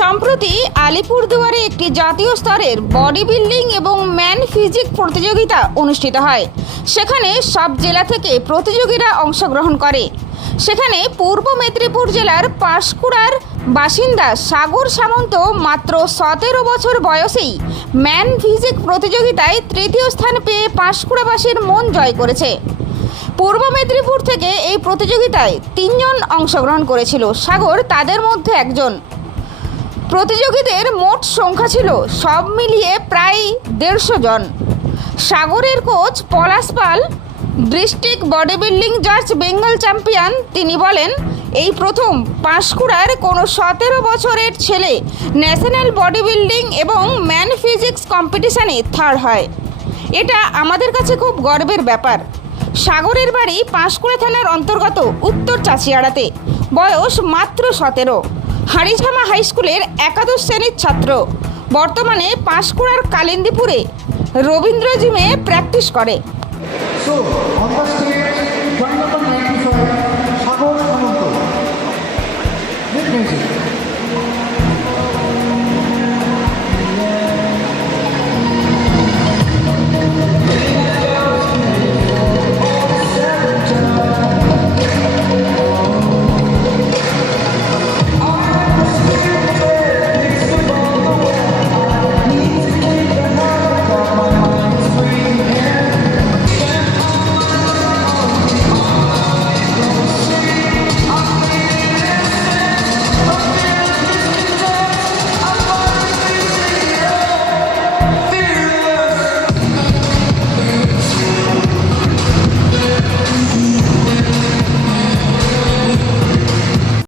সম্প্রতি আলিপুরদুয়ারে একটি জাতীয় স্তরের বডি বিল্ডিং এবং ম্যান ফিজিক প্রতিযোগিতা অনুষ্ঠিত হয়। সেখানে সব জেলা থেকে প্রতিযোগীরা অংশগ্রহণ করে। সেখানে পূর্ব মেদিনীপুর জেলার পাঁশকুড়ার বাসিন্দা সাগর সামন্ত মাত্র সতেরো বছর বয়সেই ম্যান ফিজিক প্রতিযোগিতায় তৃতীয় স্থান পেয়ে পাঁশকুড়াবাসীর মন জয় করেছে। পূর্ব মেদিনীপুর থেকে এই প্রতিযোগিতায় তিনজন অংশগ্রহণ করেছিল। সাগর তাদের মধ্যে একজন। প্রতিযোগীদের মোট সংখ্যা ছিল সব মিলিয়ে প্রায় দেড়শো জন। সাগরের coach Palash Pal, district body building judge Bengal champion, তিনি বলেন, এই প্রথম পাঁশকুড়ার কোনো সতেরো বছরের ছেলে ন্যাশনাল বডি বিল্ডিং এবং ম্যান ফিজিক্স কম্পিটিশানে থার্ড হয়। এটা আমাদের কাছে খুব গর্বের ব্যাপার। সাগরের বাড়ি পাঁশকুড়া থানার অন্তর্গত উত্তর চাচিয়াড়াতে বয়স মাত্র সতেরো। হাড়িঝামা হাই স্কুলের একাদশ শ্রেণির ছাত্র। বর্তমানে পাঁশকুড়ার কালিন্দীপুরে রবীন্দ্র জিমে প্র্যাকটিস করে।